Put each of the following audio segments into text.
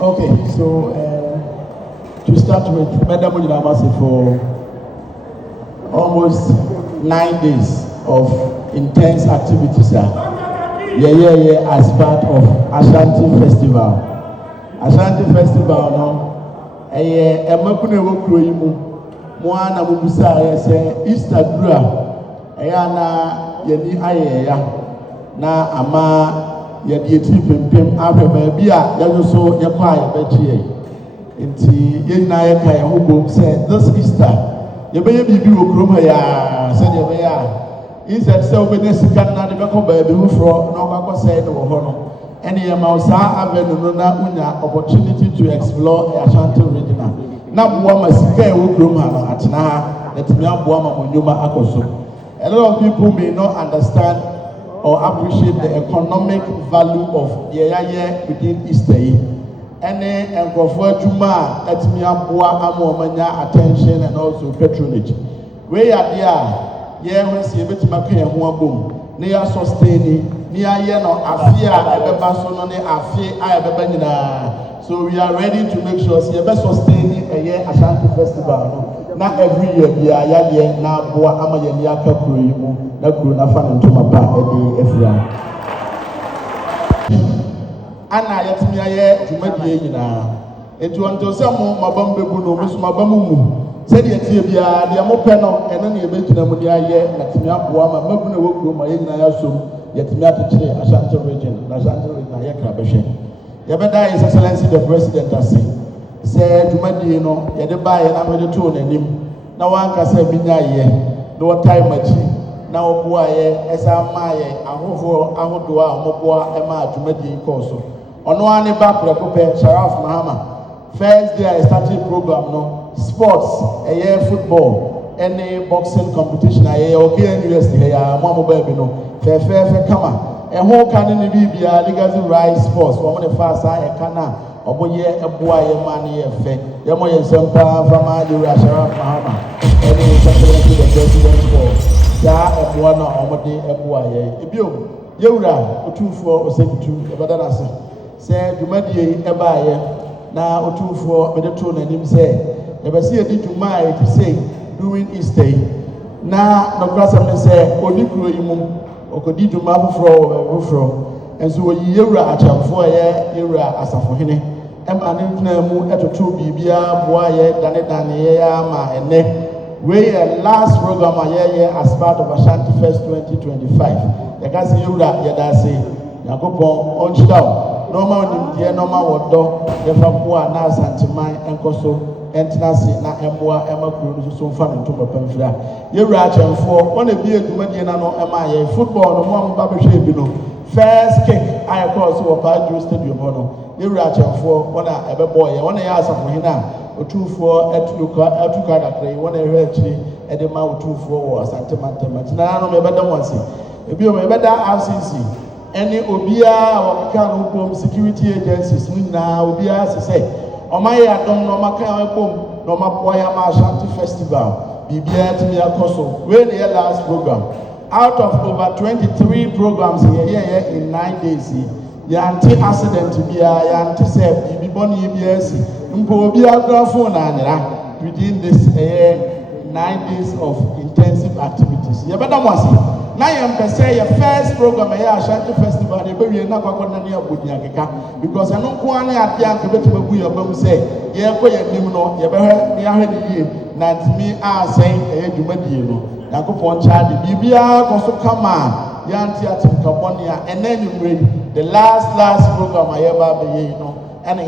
Okay, so to start with, Madam Mujinamasi, for almost 9 days of intense activities as part of Ashanti Festival. Ashanti Festival, no, Emakune Wokroimu, Moana Mubusa, Easter Dura, na Yeni Ayeya, na Ama. Yɛde pempem ahwɛ baabi a yɛno so yɛkɔ a yɛbɛkye nti yɛnyina yɛka yɛn ho bom sɛ this Easter yɛbɛyɛ biribi wɔ kurom ha yaa sɛdeɛ ɛbɛyɛ a instead sɛ wobɛnya sika no na de bɛkɔ baabi foforɔ na wobɛkɔsɛe no wɔ hɔ no ɛne yɛma wo saa avenue no na wonya opportunity to explore Ashanti regional na boa ma sika ɛwɔ kurom ha no atena ha na tumi aboa ma mo nnwuma akɔ so. A lot of people may not understand or appreciate the economic value of the year within Easter. Any enkrofo adwuma a etimi aboa amomanya attention and also patronage. We are there, we see betima kan ho abom. Na ya sustain ni aye no afia ebeba so no ne afie a ebeba nyina. So we are ready to make sure say be sustain Ashanti Festival no. Na every year bia ya na aboa ama ye ni aka kuro yi mu na kuro na fa ntoma pa e efia ana yetimi aye dwumadie nyina etu onto se mo mabam bebu no mesu mabam mu se de tie bia de mo pe no eno ne ebegyina mu de aye na timi aboa ma magu na wokuro ma ye nyina ya som yetimi atechire Ashanti region na Ashanti region ye kra behwe ye beda His Excellency the President ase se dwumadie no ye de ba ye na me de to nanim na wanka se binya ye no time machi na oboa ye esa ma ye ahoho ahodo a omoboa e ma dwumadie koso ono ani ba prekope Sharaf Mahama. First day I started program no sports football any boxing competition okay university mo ba bi no fe kama ho kan ni bibia legacy rise sports wo mo ne fa sa kana oboye eboa ye ma ne ye fe ye mo ye sempa fama de Sharaf Mahama any secretary the president for ya eboa na omode eboa ye ebio yewura otumfo osekutu ebada na se se dwumadie eba ye na otumfo mede to nanim se ebesi edi dwuma e to say during Easter na no krasam ne se odikuro yimu okodi dwuma foforo enso oyi yewura achamfo yewura asafo hene ema ne ntena mu etoto bibia boa ye dane ye ama ene we last program as part of Ashanti Fest 2025 the kasi yewura yedase yakopon onchidao normal nimdie normal wodo yefa boa na asanteman enkoso entenase na emboa emakuru no so mfa ntoma pamfira yewura achemfo wona bi edumadie na no ema ye football no mo ba behwe bi no first kick I call so Opa Stadium no yewura achemfo wona ebebo ye wona ya asafo hina otufo atuka dakre wona ehwe achi ede ma otufo wo asanteman na no me beda wansi ebi o me beda RCC any obia or can home security agencies na obia say omaya adom no maka bom no mapoya ma Ashanti Festival bibia timi akoso we the last program out of over 23 programs here in 9 days ya anti accident bia ya anti say bibi boni bia si mpo obia grafo na anyra within this 9 days of intensive activities ya bada mwasi na yam pese your first program Ashanti Festival e be na kwakona na abodi akeka because eno nko an ade anka betima gu ya bam say ye ko ya nim no ye be hwe ya hwe de yie na ntimi asen dwumadie no yakopon chaade bibia koso kama ya anti atimka boni a enanumre the last program ba be ye no and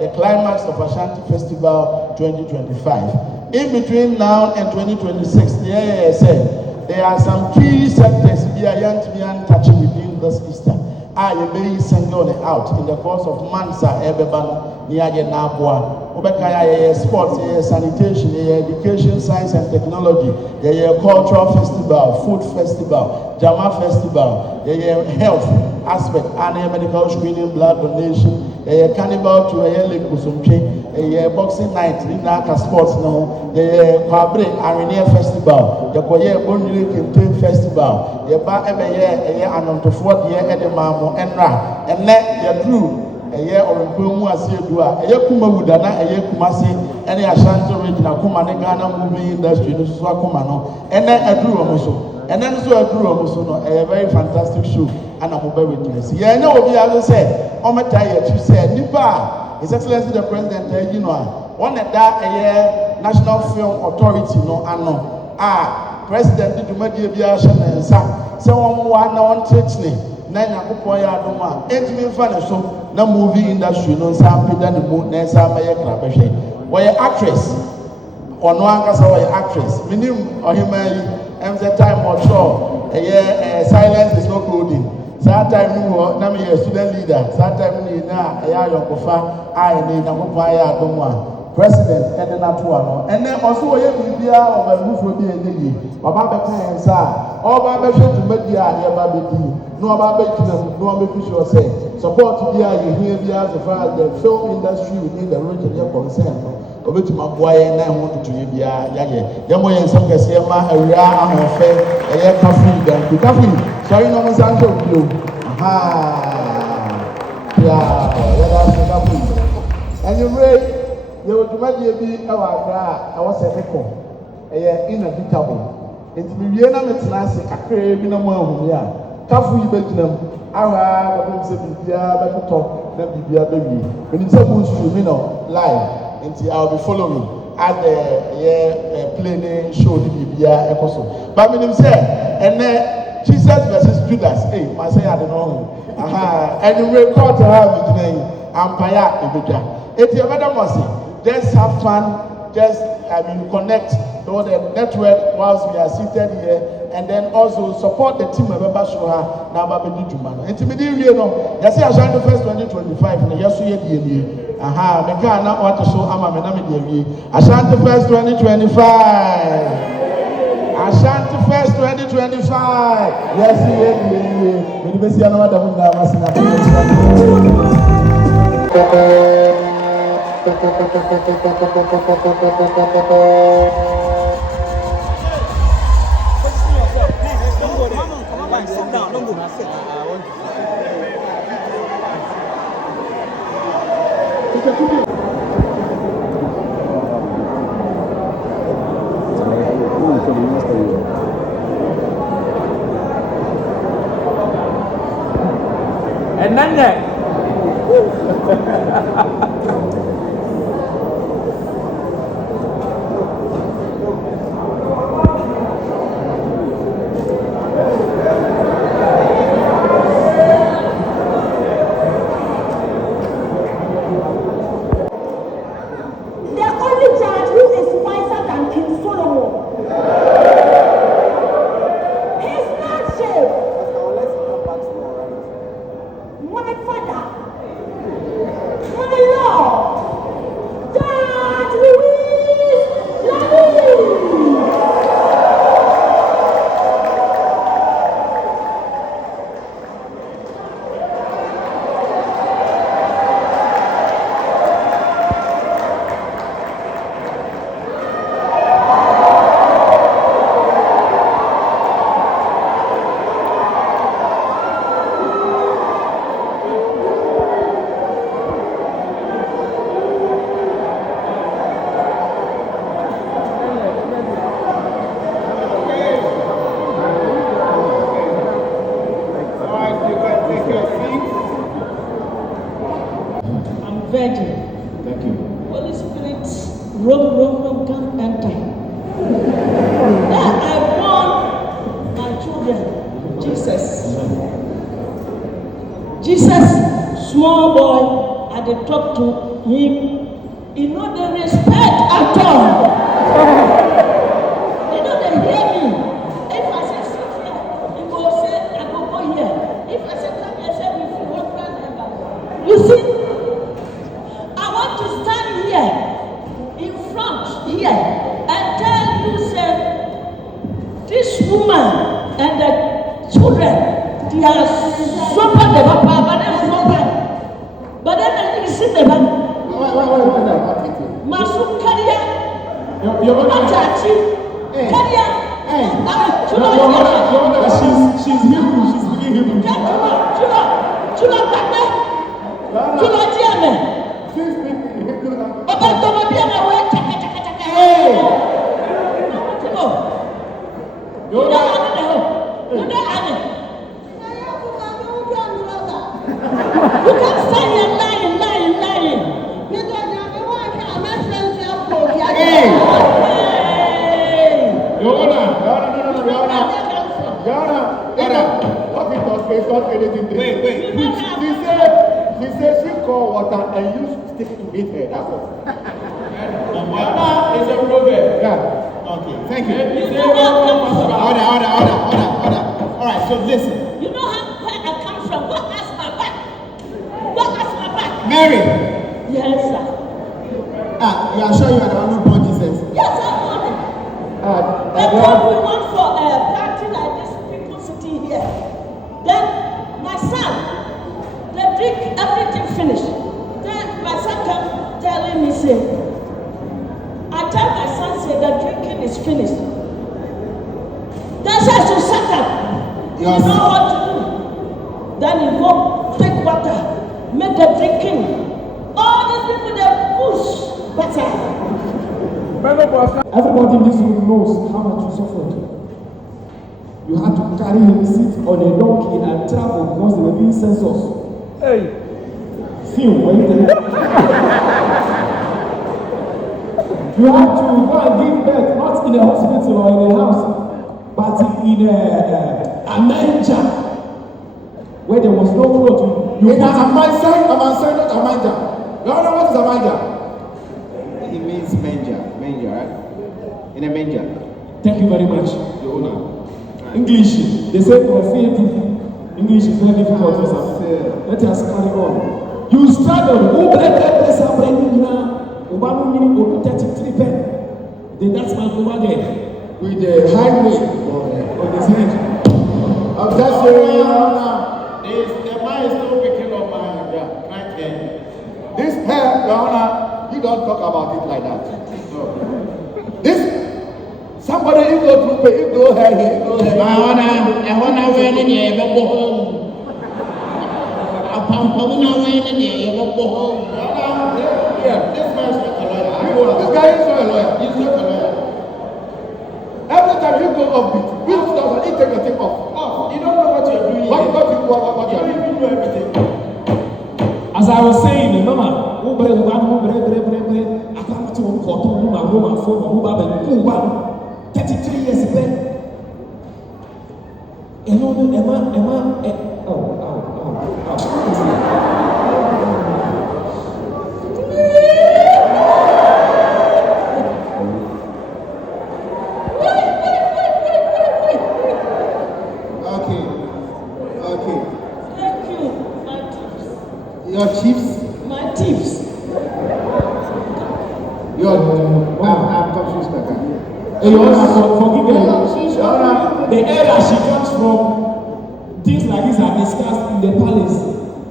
the climax of Ashanti Festival 2025 in between now and 2026 there are some key sectors we are yet to be touching within this Easter. I may single out in the course of Mansa Ebeban, Niaje Nabwa, Obekaya, sports, sanitation, education, science and technology, cultural festival, food festival, Jama festival, health aspect, and medical screening, blood donation, carnival to a lake boxing night, Naka sports now, Kwabre Arena festival, the Koye Bonjuli Campaign festival, the Ba Ebe Anon to 4 year Edemamo, Enra, and let your crew. ɛyɛ ɔrempo mu ase edu a ɛyɛ kuma wuda na ɛyɛ kuma se ɛne Ashanti regional kuma ne Ghana movie industry no so akoma no ɛnɛ aduru wɔn so ɛnɛ nso aduru wɔn so no ɛyɛ very fantastic show ana mo bɛ witness yɛn ne obi aso sɛ ɔmɛta yɛ akyi sɛ nipa a His Excellency the President ɛyi no a wɔn ɛda ɛyɛ National Film Authority no ano a President de dwumadie bi ahyɛ ne nsa sɛ wɔn wa na wɔn tɛtene na Nyankopɔn yɛ adom a ɛntumi mfa ne so na movie industry no nsa apagya ne mu na nsa amɛyɛ krabɛhwɛ wɔyɛ actress ɔno ankasa wɔyɛ actress menim ɔhema yi ɛm sɛ time ɔtwerɛ ɛyɛ silence is not golden saa time no wɔ na meyɛ student leader saa time no nyinaa ɛyɛ ayɔnkofa a ɛne Nyankopɔn ayɛ adom a President ɛde n'atoa no ɛnɛ ɔso wɔyɛ biribiara ɔbɛnufo bi ɛnyɛ yie ɔba bɛka yɛn nsa a ɔba bɛhwɛ dwumadi a yɛba bɛdi na ɔba bɛgyina mu na ɔbɛfi sure sɛ support bi a yɛhia biara so far as the film industry within the region yɛ concern no ɔbɛtumi aboa yɛn na ɛho ntotoyɛ biara yɛayɛ yɛmmɔ yɛn nsɛm kɛseɛ ma awura ahoɔfɛ ɛyɛ kafui danku kafui sɔre na ɔmo nsa nhwɛ bio yɛda ase kafui ɛnyɛmmerɛ yɛwɔ dwumadie bi ɛwɔ Accra a ɛwɔ sɛ mekɔ ɛyɛ inevitable nti mewie na metena ase kakra bi na mu ahumi a kafo yi bɛgyina mu ahora wɔbɛm sɛ biribiara bɛtotɔ na biribiara bɛwie menim sɛ mo nsuo no live nti I will be following as the play ne show ne biribiara ɛkɔ so but menim sɛ ɛnɛ Jesus versus Judas ma sɛ yɛade no ho ɛnumere court ha bɛgyina yi ampaya ebɛdwa eti ɛbɛda mo ase just have fun, just connect to the network whilst we are seated here, and then also support the team member Shoha na Babedi Jumano. Intimidate you know, yes, Ashanti Fest 2025, na yesu ye die. Meka na what to show ama me na me die. Ashanti Fest 2025. Ashanti Fest 2025. Yes, ye die. Me be see na wada mu na masina. Sit down, don't move. Sit. And then Can't enter. I want my children, Jesus, small boy, I dey talk to him, he no dey respect at all. He no dey hear me. If I say sit here, he go say I go here. If I say come here, say we fit work round. You see, I want to stand here. Here and tell you, say, this woman and the children, they are super but then you see them. Masu Karia, Karia, she's Hebrew, she's speaking Hebrew. Everybody in this room knows how much you suffered. You had to carry him, sit on a donkey and travel because they were being census. Hey. See, when you you had to go and give birth, not in a hospital or in a house, but in a manger where there was no cloth. You not a manger, not a manger. You don't know what is a manger? It means manger, right? In a manger. Thank you very much, Your Honor. English, they say English is very difficult. Let us carry on. You struggled. Who break that place up now? Obama meaning over 33 pen. Then that's my over there. With the highway on his head. I'm just saying, Your Honor, the man is still picking up my right hand. This hair, Your Honor, you don't talk about it like that. This somebody you go through pay, you go here, you go here. My honor, when in the ever go home. A pump of an hour in the ever go home. Yeah, this man is not a lawyer. This guy is not a lawyer. He's not a lawyer. Every time you go offbeat, we stop and he take the thing off. You don't know what you're doing. What you are doing? You do everything. As I was saying, Mama, I come to Roma 33 years back. Your chiefs? My tips. I'm confused by that. Forgive me. The area she comes from, things like this are discussed in the palace.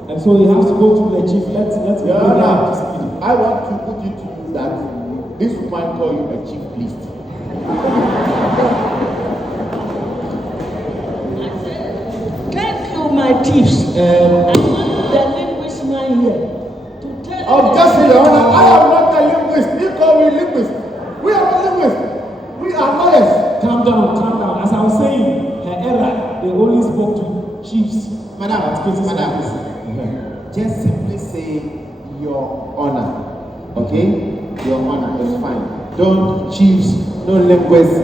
And so he has to go to the chief. Let's go down to speed. I want to put it to you that this woman call you a chief priest. Thank you, my tips. I want the linguist man here to tell Oh, just say, Your Honor, I am not a linguist. You call me linguist. We are not linguists. We are lawyers. Calm down. As I was saying, her era, they only spoke to chiefs. Madam, just simply say Your Honor. Okay? Your Honor is fine. Don't chiefs, no linguists.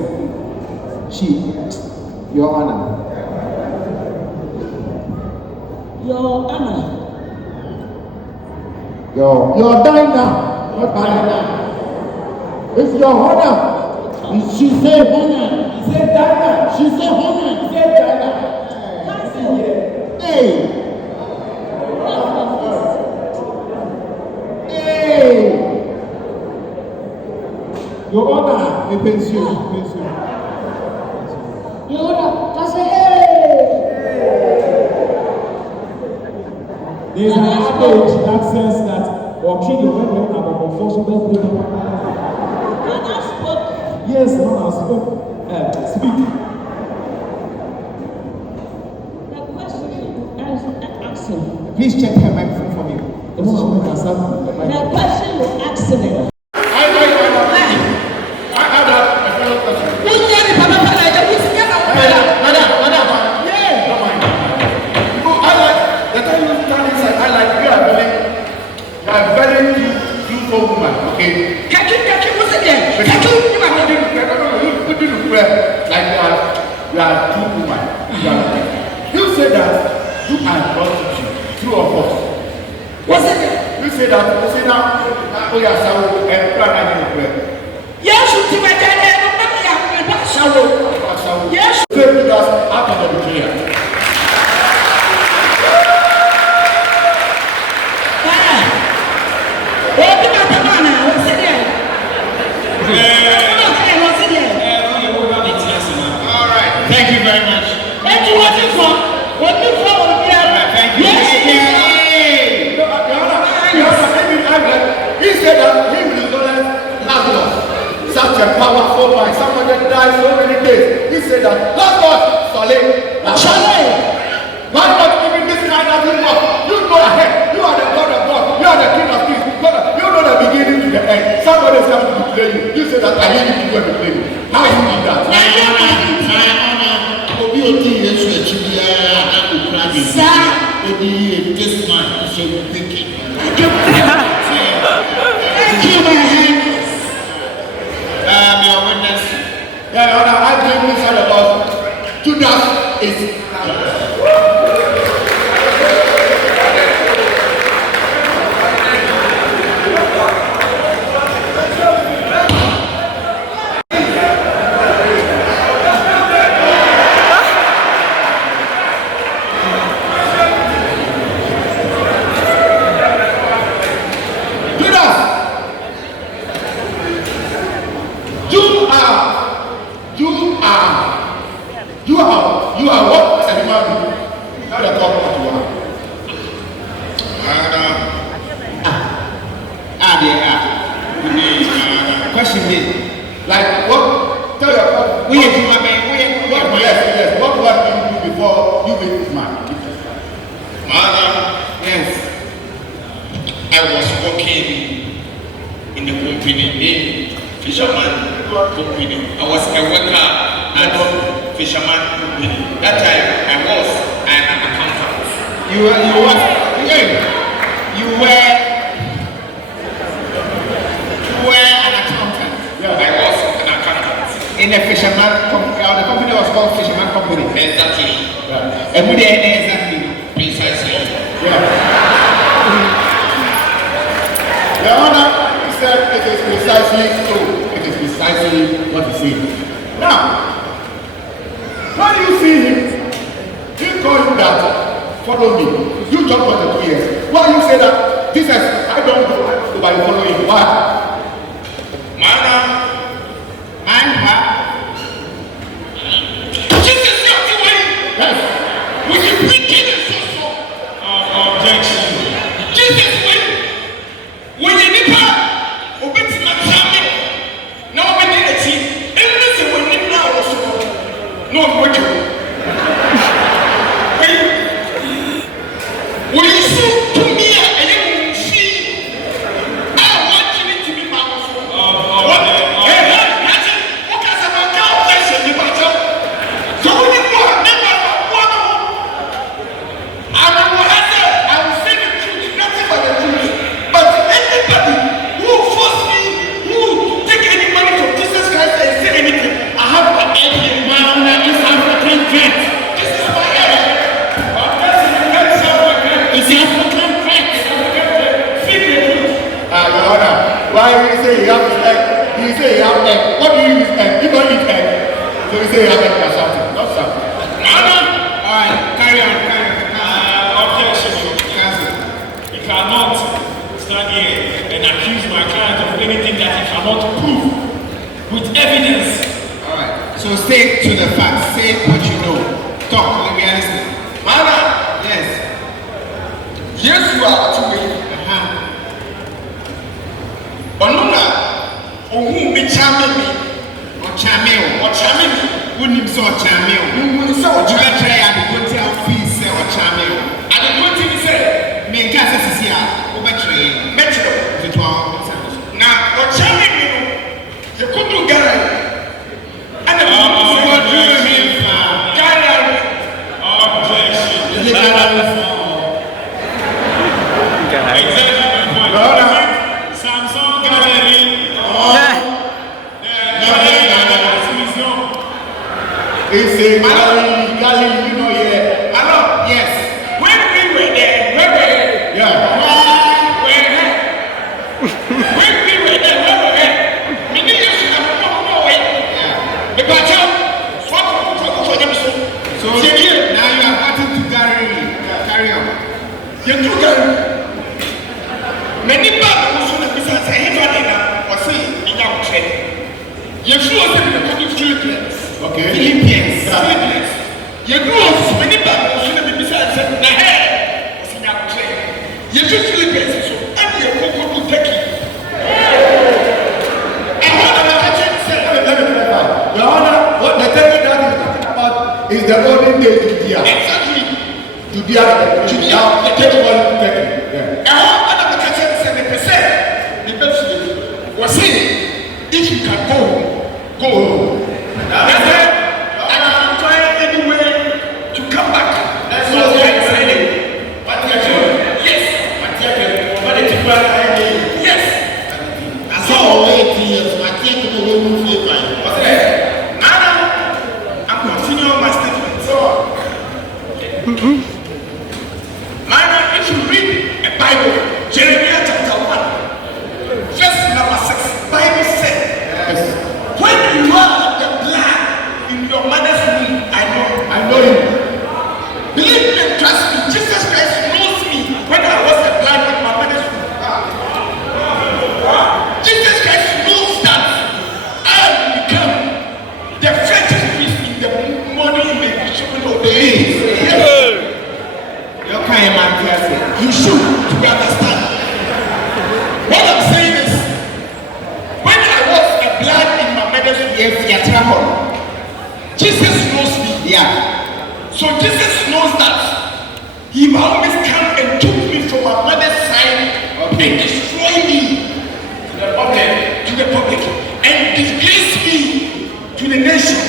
Chief. Your Honor. Your Honor. You're dying now. Not dying now. It's Your Honor. She said honor. He said Dana. She said honor. He said Dana. Hey. Your Honor, Me pension. Your Honor, I say, hey. There's an adage that says that or treat the women about unfortunate people. Can I spoke? Yes, Mama, speak. The question I asked him. Please check her microphone for me. The question you're asking me. You are two women. You say that you are prostitute, true or false? What's it? You say that, oh yeah, so and plan yes, you see my dad, yes, say Judas after the betrayal. Thank you very much. Thank you. What you for? What you for? Thank you. Yes. He said that he will not Lazarus, such a powerful man, someone that died so many days. He said that Lazarus, Saleh. Why not even this kind of thing? You know ahead. You are the God of God. You are the King of Kings. You know the beginning to the end. Somebody is coming to play you. You say that I need you to go and play you. How you do that? This man is so wicked. Thank you, my Highness. Your witness. Yeah, Your Honor, I think this is about Judas is. You are what as a human being? Now they talk about you are. Question me. Like what? Tell your what? Yes. What did you do before you met this man? Yes. I was working in the company, fisherman company. I was a worker at fisherman company. That time I was an accountant. You were an accountant. Yeah. I was an accountant. In a fisherman company. The company was called Fisherman Company. Exactly. Yeah. And we did exactly. Precisely. Yeah. Your Honor, he said it is precisely so. It is precisely what he said. Now, when you see him, he called you that, follow me. You jump for the 2 years. Why you say that? Jesus, I don't go by following. Why? Madam, Jesus, Yes. with the wicked and so objection. Jesus, when you need her, obey to my family. Now, when you need it, and listen, when you now also, no, what you when you see to me, and you see, I want you to be my husband. What? Why you say you have egg? You say you have egg. What do you use egg? You don't eat egg. So you say you have egg or something. Not something. Alright, carry on. Objection, counsel. You cannot stand here and accuse my client of anything that he cannot prove with evidence. Alright, so stay to the facts. Say what you know. Talk, let me listen. Mama! Yes. Yes, you are two way. Onuna, ohun bi chame mi, ochame mi, unim so ochame o. Unim so ochame try am go tell fee say ochame o. And the one thing say, me nka say sisi a, o ba chi It's a Galilee, you know, yeah. I know, yes. When we were there, yeah. When we were there, we didn't used to have no way. Yeah. Because so now you are starting to carry on. You do carry. Many people also have been saying, you should also be the Philippines. Okay. Philippines. You grew up many people should have been saying, you should Philippines. So I'm your Coco to take it. And what I'm actually saying, Your Honor, what the thing that you're talking about is the olden days Judea. Exactly. Judea. The take one to take it. And what I'm actually saying, the percent, the best was saying, if you can go home. That's it. And I'm trying anyway to come back. That's what I'm saying. Yes. Yes. I saw 8 years. I'm continuing my statement. Madam, if you read a Bible, Jeremiah chapter 1, verse number 6, Bible said, when you are the blood in your mother's womb, I know you. Believe me and trust me, Jesus Christ knows me when I was the blood in my mother's womb. Jesus Christ knows that I will become the fetish priest in the morning image of the days. You should to understand. What I'm saying is, when I was a blood in my mother's womb, Jesus knows me. Yeah. So Jesus knows that He will always come and took me from my mother's side and destroy me to the public and disgrace me to the nation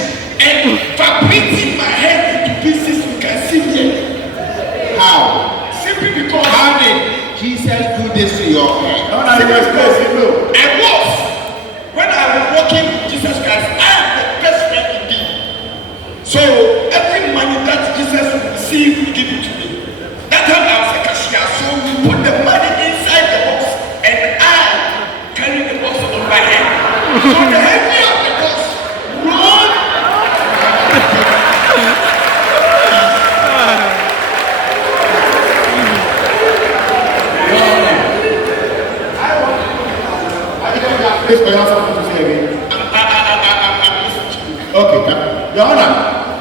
and vibrating my head into pieces. You can see here. How? Simply because how did Jesus do this to your head? I was. When I was walking with Jesus Christ, I am the best friend indeed. So every money that Jesus will receive, He give it to me. That time I was a cashier, so we put the money inside the box and I carry the box on my head. So the heavier of the box rolled. Please, you have something to say again. Okay, Your Honor,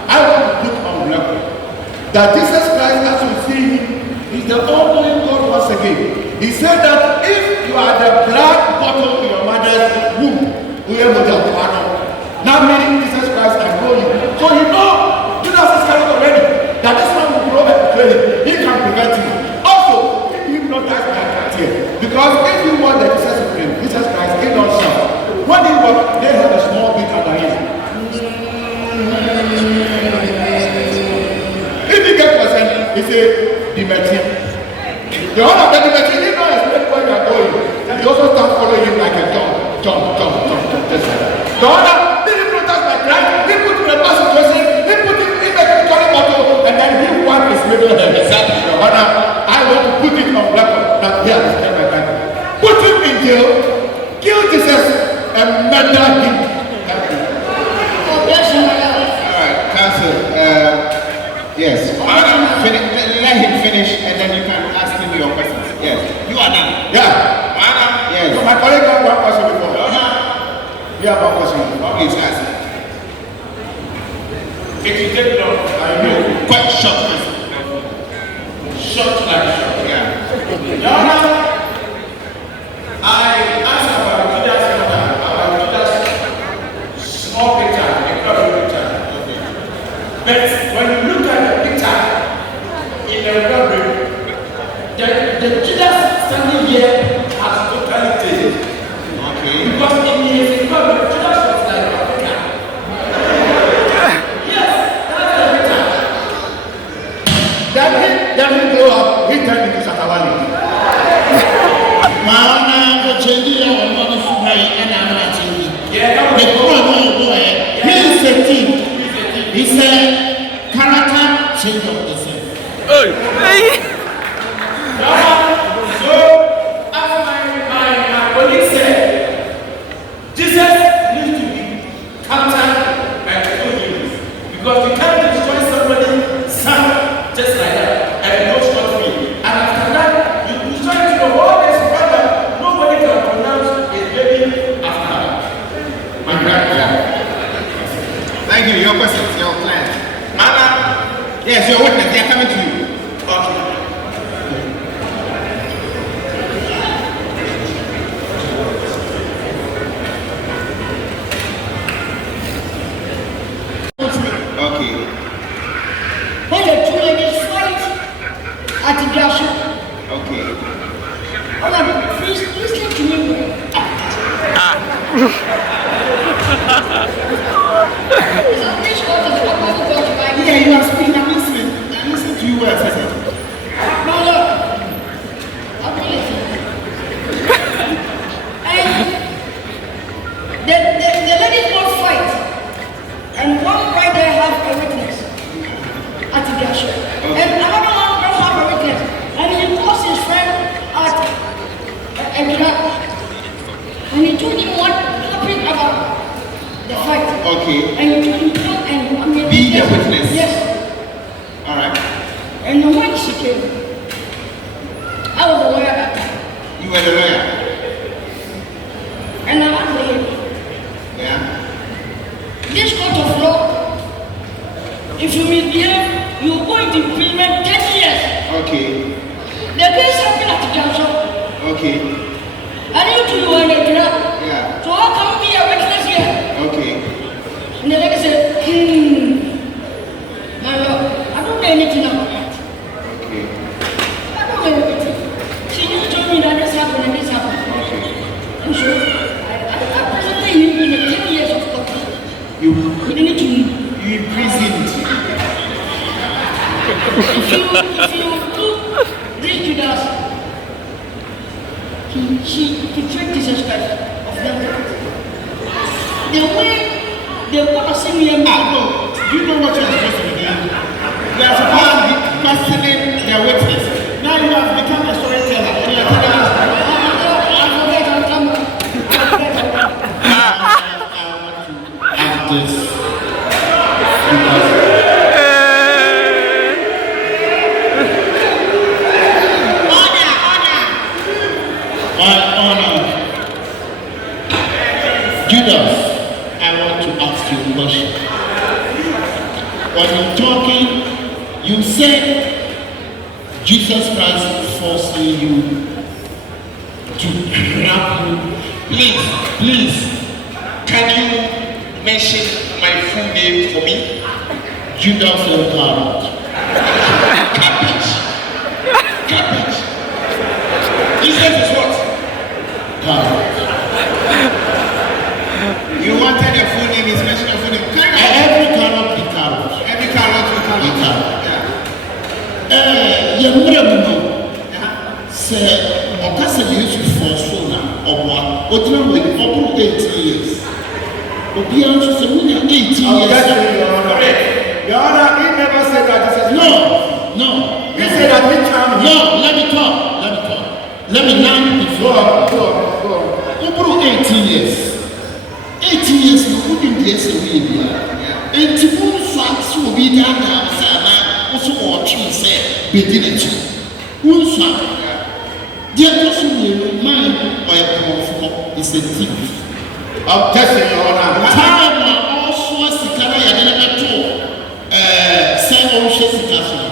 I want to put on record that Jesus Christ, as you see Him, is the all-knowing God once again. He said that if you are the blood bottle in your mother's womb, now meaning Jesus Christ, I know you. So He knows, Judas Iscariot already, that this man will grow and betray Him. He can prevent Him. Also, He hypnotized by here. Because if you want the Jesus Christ, He don't shout. When He was, they have a small bit under Him. If you get percent, He say, Dimension. The one of the Dimension, He don't explain where you are going. He also start following Him like a John. The other, He hypnotized by Christ. He put him in a bad situation. He put him in a curry bottle, and then He wiped his middle head. Exactly. Your Honor, I want to put it on record that here is my time. Put him in jail, kill Jesus, and murder him. Alright, counsel. Yes. Let him finish, and then you can ask him your questions. Yes. You are done. Yeah. Yes. So my colleague got one question before. Yeah, one question. Please ask. It will take long. I know. Quite short question. Short like short. Yeah. Your Honor, I asked about Judas small picture, a cover picture. Okay. But when you look at the picture in the robbery, the Judas standing here has totally changed. Okay. Because in his robbery, Judas was like a picture. Yes, that's the picture. Then he grew up, he turned into Satawali. He's a thief. He's a Thank you. Your questions, your client. Anna, yes, your witness, they are coming to you. Okay. Okay. When the two ladies fight at the junction. Okay. Hold on, please listen to me. Yeah, you are speaking. I'm listening. I'm listening to you well, sister. No, look. I'll be listening. And the ladies both fight. And one right there have a witness at the junction. And another one don't have a witness. And he calls his friend at a club. And he told him what happened about the fight. Okay. And he told him come and be the witness. Yes. All right. And when she came, I was the lawyer at that time. You were the lawyer. And I asked him, Yeah. this court of law, if you misbehave, you're going to imprisonment 10 years. Okay. The case happened at the junction. Okay. And you two were in the trap. Yeah. So how come be a witness here? Okay. And the lady said, my lord, I don't know anything about that. Okay. I don't know anything. She just told me that this happened and this happened. Okay. And so I presented him in the 10 years of court. You Need to imprisoned. if you look this JUDAS, he tricked Jesus Christ of them. The way they want to see me and No. You know what you're supposed to be doing. You are supposed to be questioning their witness. Now you have become a storyteller. And you are telling us. I forget how come. I want to ask this. My honor. JUDAS, I want to ask you a question. When you're talking, you said Jesus Christ forcing you to grab you. Please, can you mention my full name for me? JUDAS and WARRANT. Cabbage. Jesus is what? WARRANT. You wanted a full name, is mentioned a full name. Every cannot be carrot. Every cannot be carrot. Yeah. You know, say, Okasa Yesu for Sona, or what? But you know, with over 18 years. But the answer is, we are 18 years. Your Honor, he never said that Jesus. No. He said that he charmed him. No, let me talk. Let me land before. Go on. Over 18 years. 18 years, you couldn't guess a way. And to move facts will be done now, also watching, say, begin it. One swap. Dear person will remind by a powerful is a thief. Objection, Your Honor. Time also was the color I didn't know. Say, oh, she's a castle.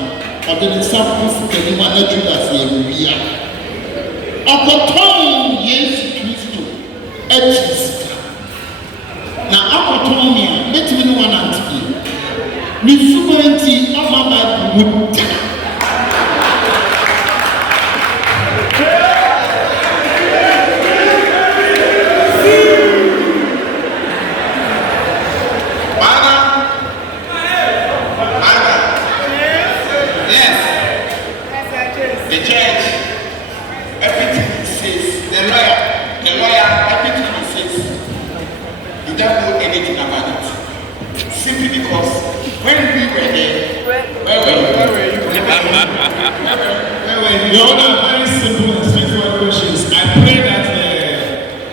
Or the example for the one that you are saying. Upon yes, Christo, Echisica. Now, upon me, let me know one answer. Miss Subanti, of my would die. The judge, everything he says, the lawyer, everything he says, you don't know anything about it. Simply because when we were there, where were you? Your Honor, very simple and straightforward questions. I pray that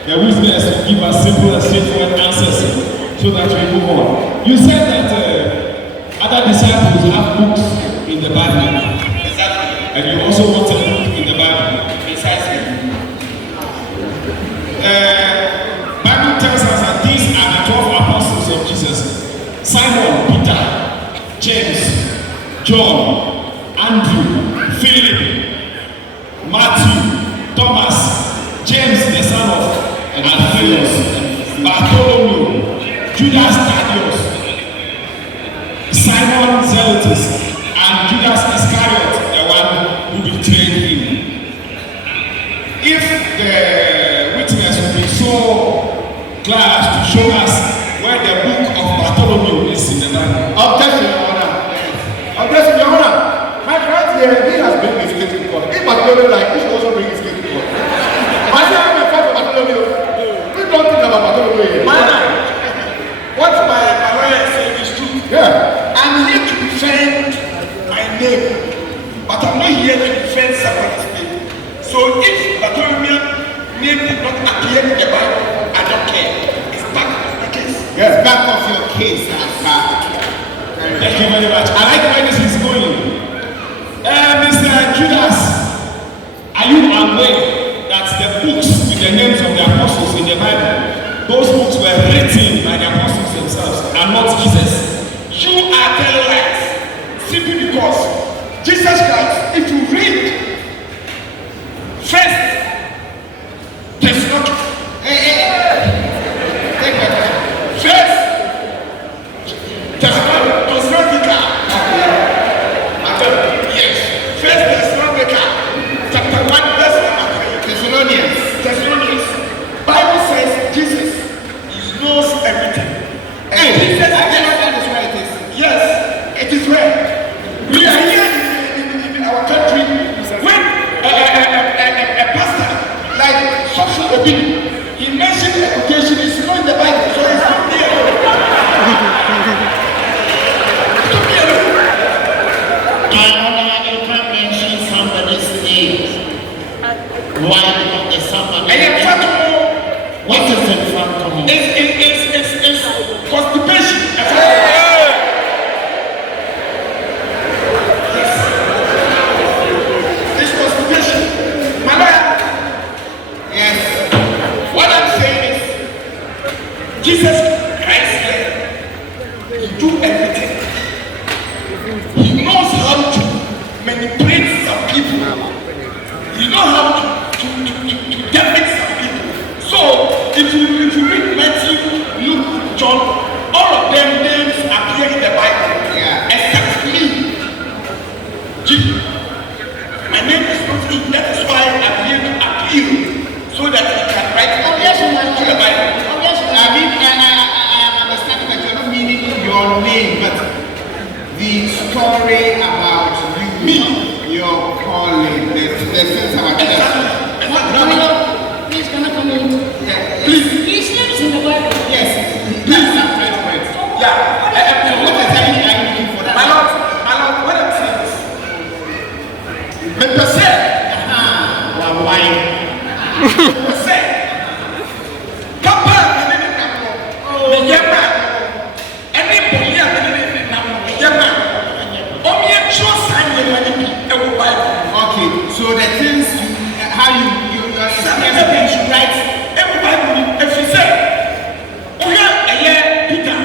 the witness will give us simple and straightforward answers so that we move on. You said that other disciples have books in the Bible. Exactly. And you also want a book in the Bible. Precisely. Bible tells us that these are the 12 apostles of Jesus. Simon Peter, James, John, Andrew, Philip, Matthew, Thomas, James the son of Alphaeus, Bartholomew, Judas Thaddeus, Simon Zelotes, and Judas Iscariot, the one who betrayed him. If the witness will be so glad to show us where the book of Bartholomew is in the Bible. Objection, Your Honor. Objection, Your Honor. My client here, he has been his case to court. If Bartholomew like, he should also bring his case to court. I say I'm a fan of Bartholomew. We don't think about Bartholomew here. What my lawyer is saying is true. Yeah. I'm here to defend my name, but I'm not here to defend somebody's name. So if Bartholomew name did not appear in the Bible, I don't care. It's back of the case. Yes, back of your case, Pastor. Thank you very much. I like where this is going. Mr. Judas, are you aware that the books with the names of the apostles in the Bible, those books were written by the apostles themselves and not Jesus? You are telling lies simply because Jesus Christ, if you read first Thessalonians, Bible says Jesus knows everything. And Jesus, that is where it is. Yes, it is where. We are here in our country when a pastor like Social Obin, he mentioned education is not in the Bible, so it's not there. You can't mention somebody's name. Why? Because there's somebody. What is in front of me? It's constipation. It's constipation. My lawyer. Yes. What I'm saying is, Jesus Christ here, he do everything. He knows how to manipulate some people. He knows how to damage some people. So if you read Matthew, Luke, John, all of them names appear in the Bible. Yeah. Except me. My name is not in. That is why I'm here to appeal so that he can write to the Bible. I mean, I understand that you're not meaning your name, but the story about you, your calling, the sense about No, please, can I come in? Yeah. Please. His name is in the Bible. Yes, please separate words. Yeah. What exactly are you looking for? My Lord, what I'm saying is, Okay, so the things how you should write everybody. If you say, oh yeah, Peter,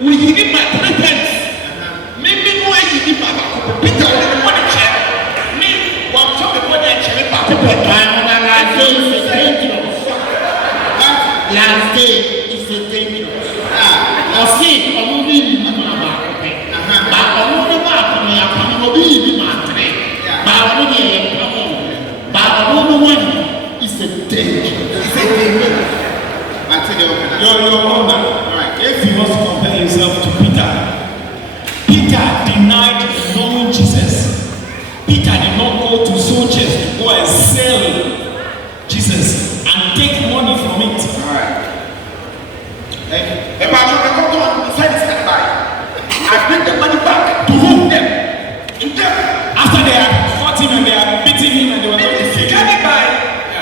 we give my 3 pence. Maybe no, I give my Peter. Me, one from the body and cherry back. Last day is a dangerous. I see a movie in my mouth. But a movie back on your coming will be my train. But a movie, but a movie is a danger. It's a danger. Your Honor, Alright. if he wants to compare himself to Peter, Peter denied knowing Jesus. Peter did not go to soldiers to go and sell Jesus and take money from it. Alright. Thank you. I bring the money back to whom them? To them. After they had fought him and they had beaten him and they were going to kill him.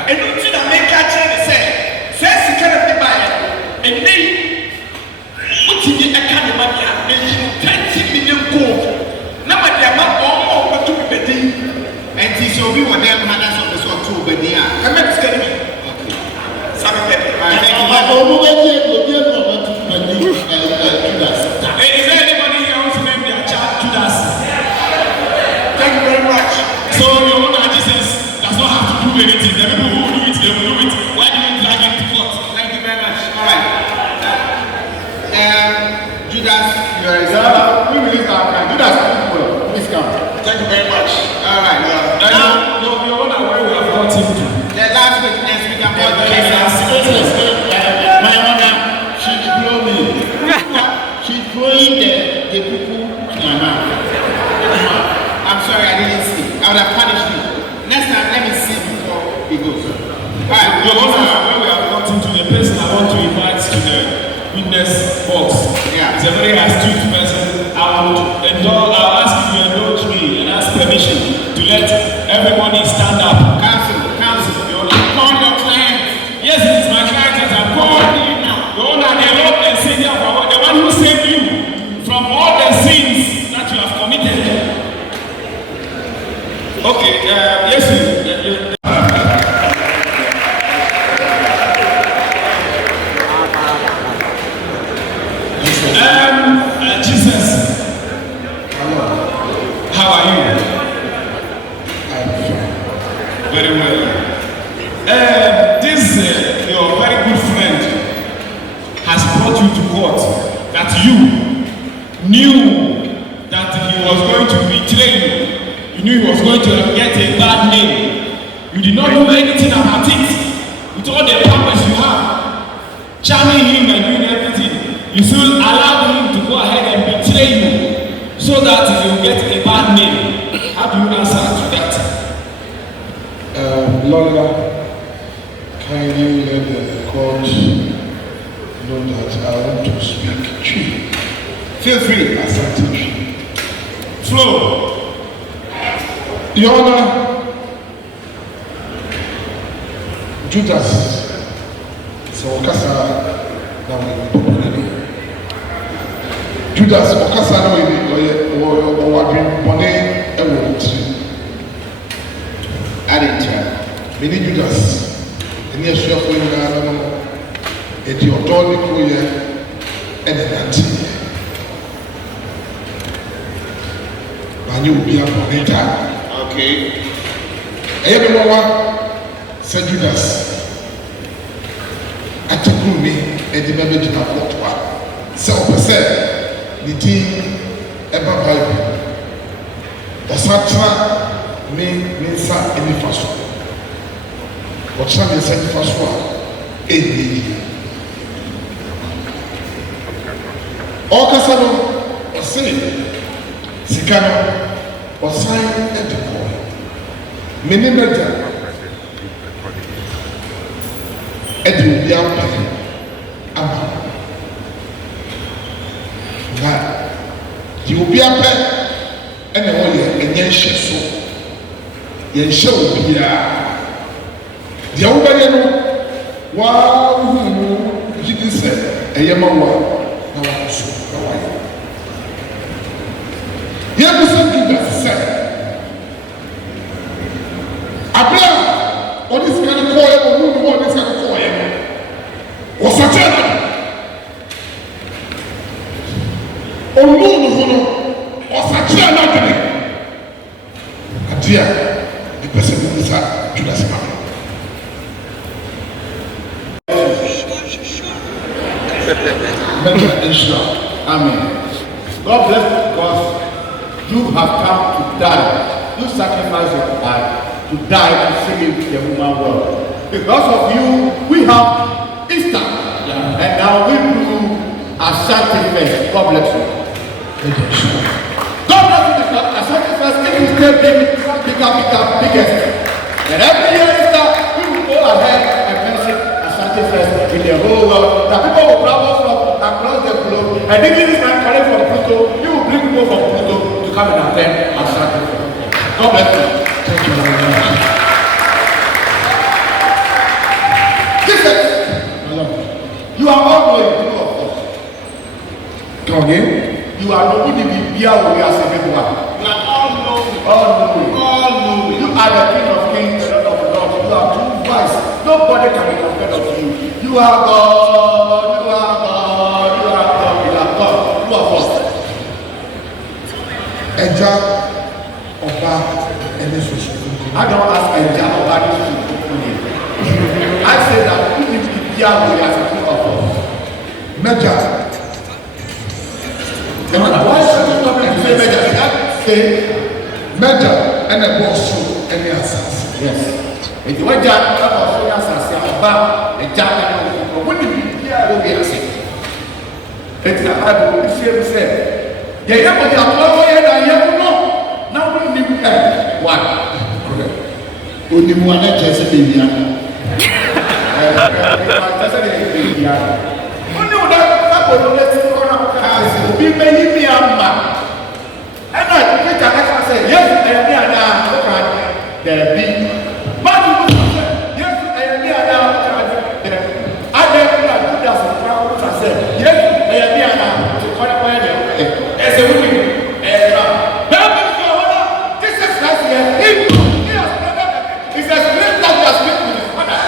And don't think that make catch and say, says he can't be by and they put him in a kind of money and they 20 million gold. Now they are not all over to be bedding. And he shall be with them, and that's what the sort of two, but they are. Come and tell me. Sorry, Thank you. But Judas, you are We release our kind. Judas, please come. Thank you very much. All right. Now, your Honor, where we have got into. The last witness we can put the my Honor, she threw me. She throwing the people to my mouth. I'm sorry, I didn't see. I would have punished you. Next time, let me see before he goes. All right, Your Honor, where we have got into, the person I want to invite to the witness box. Yeah. It's a very astute person. I'll ask you to indulge me and ask permission to let everybody stand up. Counsel, Your Honor. call your client. Yes, it is my client that I'm calling now. Your Honor, the Lord and Savior of our, the one who saved you from all the sins that you have committed. Okay, yes, Jesus, how are you? Very well. This your very good friend has brought you to court that you knew that he was going to betray you. You knew he was going to get a bad name. You did not do anything about it. With all the powers you have, charming him and doing everything, you still allowed him to go ahead and betray you so that he will get a bad name. How do you answer to that? Lawyer, kindly let the court know that I want to speak true. Feel free. Asante true. Flow. Your Honor, Judas, so Okasa, now we Judas, Okasa, now we I didn't try. Many Judas, and yes, you are going to at your daughter, and an auntie. And you will be a monitor. Okay. Everyone said Judas. At the room, and the member to have what one. So, the team ever Bible. The Satra means any first one. What some is the first one? All Cassano was saying, Sicano was signed at the boy. Many better at the young man. Now, you will be up there and the one and then she so. Yen show be the old man. Wow, you did say, a young man. Now, so, how are you? Here was something that said, Abraham, what is going to call him, or what is going to call him? Was a gentleman. Oh, no, was a gentleman. Dear, the person who is at Judas Mount. Amen. God bless you because you have come to die. You sacrificed your life to die to save the human world. Because of you, we have Easter. Yeah. And now we do Ashanti Fest. God bless you. God bless you because Ashanti Fest is still biggest. And every year Easter, we will go ahead and mention Ashanti Fest in the whole world. The people will travel from across the globe. And if this man coming from Pluto, you will bring people from Pluto to come and attend Ashanti Fest. God bless you. Thank you very much. Listen, you are all knowing, two of us. Come again? You are nobody be here when we are saving one. You are all knowing. All knowing. All knowing. You are the King of Kings, the Lord of Lords. You are true wise. Nobody can be compared to you. You are God. You are God. You are God. You are God. You are God. Eja Oba and this was. I don't ask Eja Oba this to I say that you need to be here when we are saving of us. Meja Why should you come and say major? Say major and a boss and the assassin. Yes. If you want Jack, that was the assassin about a Jack and when you will be a sick. It's a Bible, it's here said. Yeah, but you are and I have no. Now we need to have one. Only one that just a baby. Only that let's go around. Be many me and man. And I think I say, yes, I am here now. Look at there be. But yes, I am here now. I never JUDAS and crowd. I said, yes, I am here now. To qualify them. As a woman. This is last year. He says, let that just speak with his father.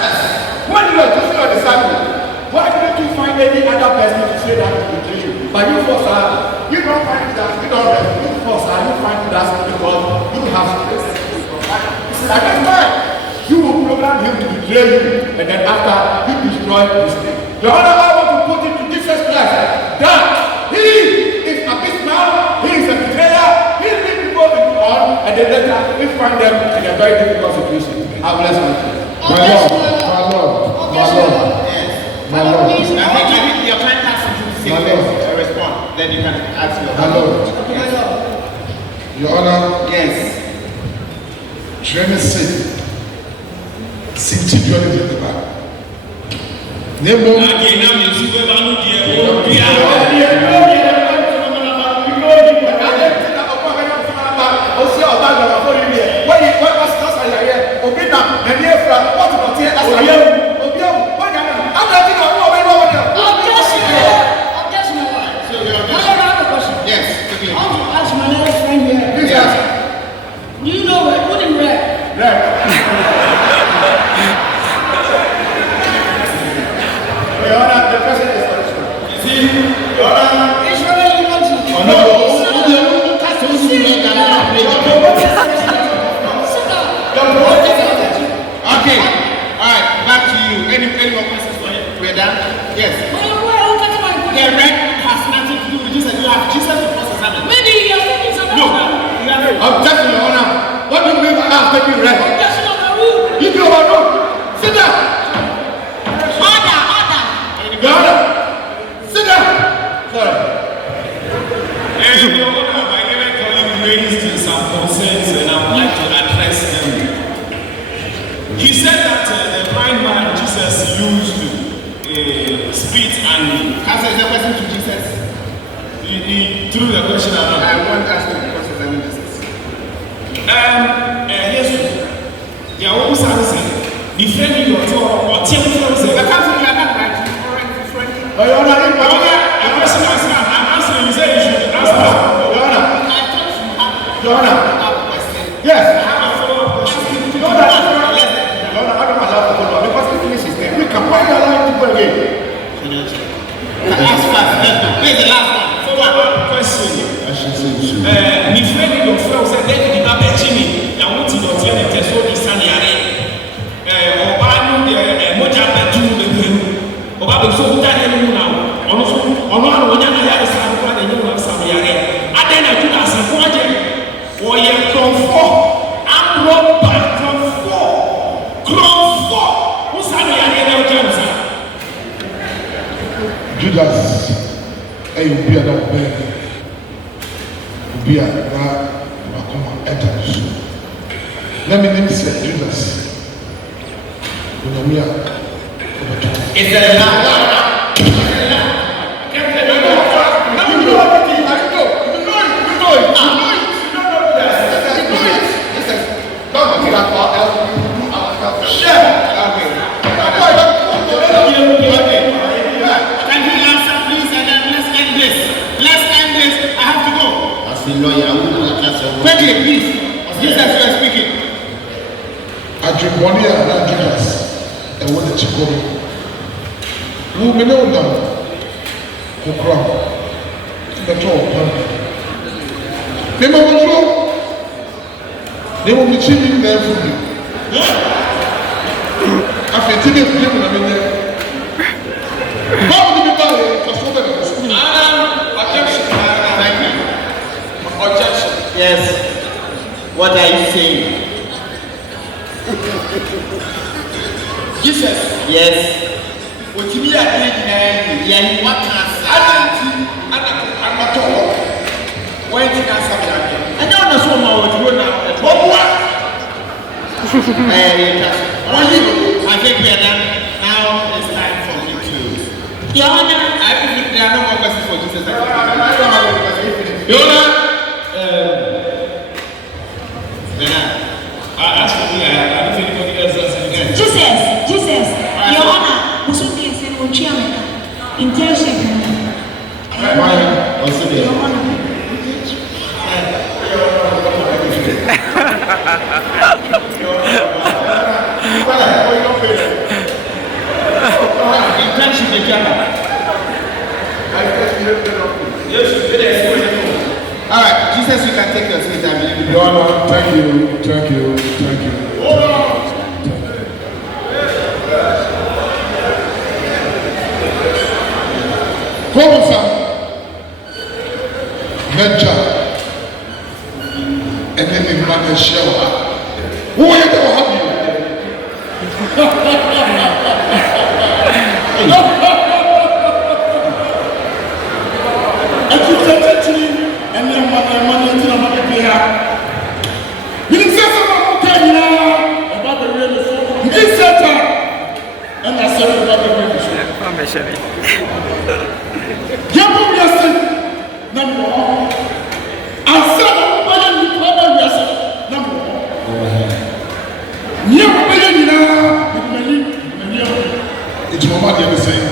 When you are just on the circle, why didn't you find any other person to say that to you? But you force her, you don't find that, you don't you force her, you find that because you have space. At that time, you will program him to betray you, and then after he destroyed this thing. The other I want to put it to Jesus Christ that he is a businessman, he is a betrayer, he leads people into on, and then later we find them in a very difficult situation. I bless you. My Lord. I think your client has something to say. Respond. Then you can ask your Lord. Your Honor. Yes. Training say, Sinti Biology at the back. Nemo. Objection, Your Honor. What do you mean by us taking red? Objection on the rule. You do overrule. Sit down. Order. Your Honor. Sit down. Sorry. Your Honor, my name colleague raised some concerns and I would like to address them. He said that the blind man Jesus used spit and Answer the question to Jesus. He threw the question around. I want us to cross-examine Jesus. Yes, they are always answering. The friend you are talking about, tell me from the country you are not right. Your Honor, a question I'm answering. You say you should answer. Your Honor. Your Honor. Yes. I have a follow-up question. Your Honor, I don't allow to follow up because we finish his name. We can why you allow him to go again? Ask fast. Where's the last one? Follow-up question. I should say you should. My friend your friend said they did not bet me. I want to not tell the test what is sunny. Obanu moja betu bebu. Obabu so uta enu now. Ono onya na ya isa ko na enu na samu yare. Ade na JUDAS ko aje. Oye kromfo. Amroba kromfo. Usani yare na oje nsa. JUDAS. Hey, you be that bad. Be a come enter. Let me name say JUDAS. Is there a lot? Quickly, please. Jesus, you are speaking. Adwemmɔne a na JUDAS ɛwɔ n'akyi kɔ no wo me ne wo nam kokora bɛtɔ wo pam mema woturo ne wo mekyi bi na afu bi afei ti ne fie mu na menyɛ ba wo ne bi ba yɛ kɔso bɛbɛ so Jesus. Yes. What you mean? Yeah, what can I say? I'm not told. Why did I say that? I don't know so much what you now. What? I think we are done. Now it's time for you to. Your Honor, I think there are no more questions for Jesus. I don't have a question. Your Honor. As for me, I don't think anybody else has anything. Jesus. Your Honor, Musu be saying on chairman. Intention. Also there. Your Honor. Intention the camera. All right, Jesus, you can take your seat. I believe. Your Honor, thank you. Promosa, venture, and then the brother show up. Who are you going to have you? I keep touching and then money into the money here. You didn't say something about the real issue. You didn't say that. And I said about the real issue. Number one. I said, number one. It's my mother the same.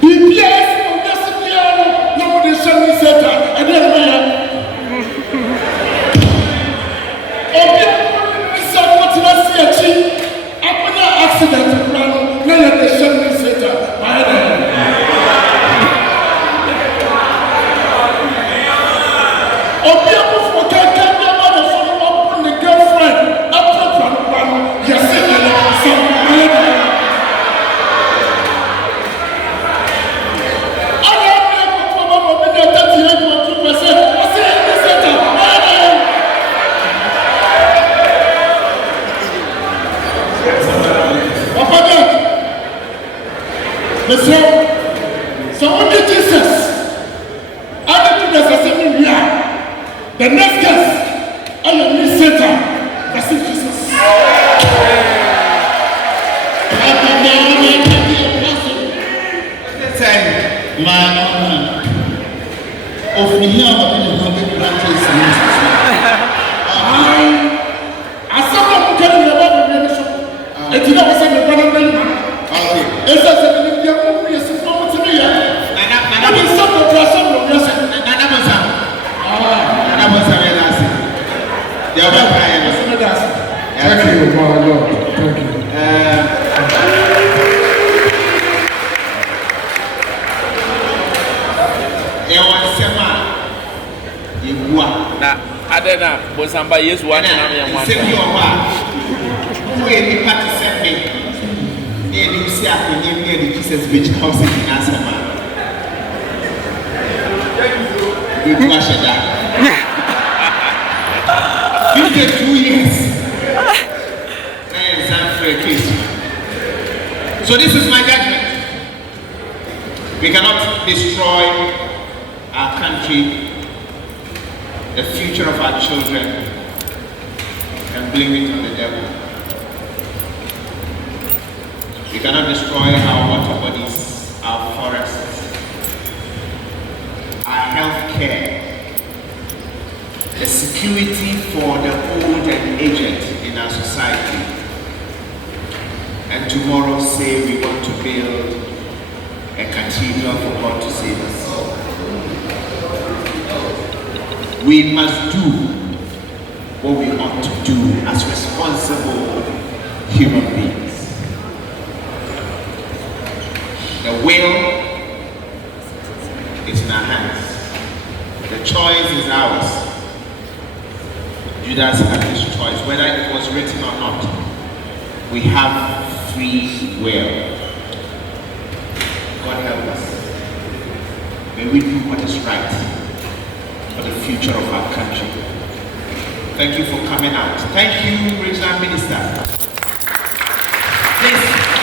BPS from the Sipiano, nobody sent me center, and then accident, now they send me center. So what did Jesus? I did this as a new year. The next guest, I am Miss Satan. That's it, Jesus. Man, of me here, I'm going to I saw them telling me about the relation. And you know what's in the brother? It's as if you are moving a system to me. I mean, some of the person will be saying, Thank you, my Lord. Thank you. Na adena bonsamba Yesu wa na me yan wa. Se bi o ba. Who e ni party set me. E ni si akoni ni e Jesus which comes in asama. We do ashada. 52 years. So this is my judgment. We cannot destroy our country, the future of our children, and blame it on the devil. We cannot destroy our water bodies, our forests, our health care, the security for the old and aged in our society, and tomorrow say we want to build a cathedral for God to save us. We must do what we ought to do as responsible human beings. The will is in our hands. The choice is ours. Judas had his choice, whether it was written or not. We have free will. God help us. May we do what is right for the future of our country. Thank you for coming out. Thank you, Regional Minister. Please.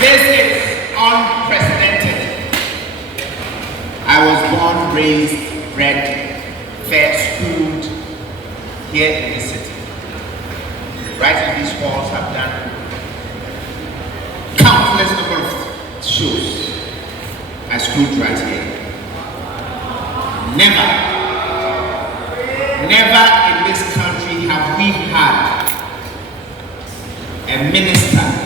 This is unprecedented. I was born, raised, bred, fed, schooled here in this city. Right in these halls, I've done countless number of shows. I schooled right here. Never in this country have we had a minister